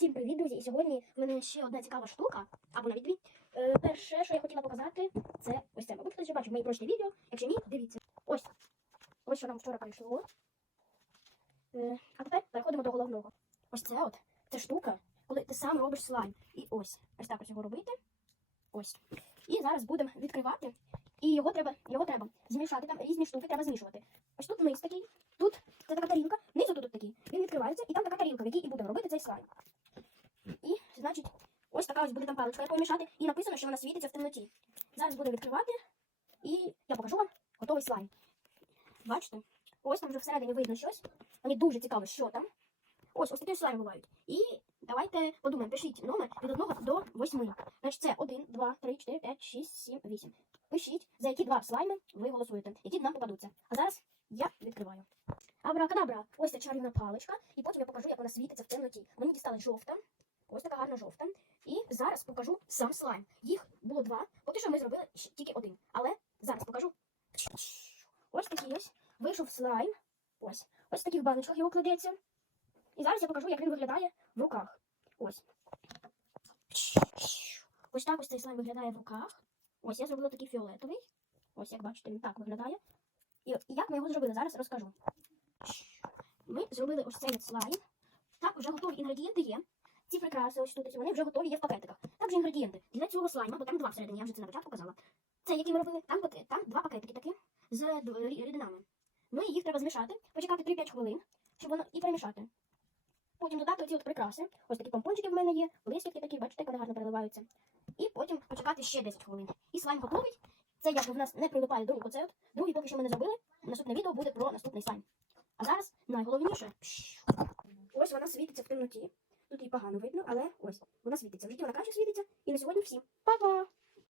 Всім привіт, друзі! І сьогодні в мене ще одна цікава штука, або навіть дві. Е, перше, що я хотіла показати, це ось це. Мабуть, хтось вже бачив мої прошлі відео. Якщо ні, дивіться. Ось. Ось що нам вчора прийшло. Е, а тепер переходимо до головного. Ось це от. Це штука, коли ти сам робиш слайм. І ось. Ось так ось його робити. Ось. І зараз будемо відкривати. І його треба, його треба змішати. Там різні штуки треба змішувати. Ось тут низ такий, тут це така тарілка, низу тут такий. Він відкривається, і там така тарілка, в якій і будемо робити цей слайм. Значить, ось така ось буде там паличка, якою мішати, і написано, що вона світиться в темноті. Зараз буду відкривати, і я покажу вам готовий слайм. Бачите? Ось там вже всередині видно щось. Мені дуже цікаво, що там. Ось, ось такі слайми бувають. І давайте подумаємо, пишіть номер від 1 до 8. Значить, це 1, 2, 3, 4, 5, 6, 7, 8. Пишіть, за які два слайми ви голосуєте, які нам попадуться. А зараз я відкриваю. Абракадабра, ось ця чарівна паличка, і потім я покажу, як вона світиться в темноті. Мені дісталась жовта, ось така гарна жовта. І зараз покажу сам слайм. Їх було два. Поки що ми зробили тільки один. Але зараз покажу. Ось такий ось вийшов слайм. Ось. Ось в таких баночках його кладеться. І зараз я покажу, як він виглядає в руках. Ось. Ось так ось цей слайм виглядає в руках. Ось я зробила такий фіолетовий. Ось як бачите, він так виглядає. І як ми його зробили, зараз розкажу. Ми зробили ось цей слайм. Так, вже готові інгредієнти є. Ці прикраси, ось тут, вони вже готові є в пакетиках. Також інгредієнти для цього слайма, бо там два всередині, я вже це на початку казала. Це які ми робили, там, паке- там два пакетики такі з рідинами. Ну і їх треба змішати, почекати 3-5 хвилин, щоб воно і перемішати. Потім додати оці от прикраси. Ось такі помпончики в мене є, блискітки такі, бачите, як вони гарно переливаються. І потім почекати ще 10 хвилин. І слайм готовий. Це як в нас не прилипає до рук. Оце от. Другий поки що ми не зробили. Наступне відео буде про наступний слайм. А зараз найголовніше. Ось вона світиться в темноті. Тут її погано видно, але ось вона світиться. В житті вона краще світиться. І на сьогодні всім. Па-па!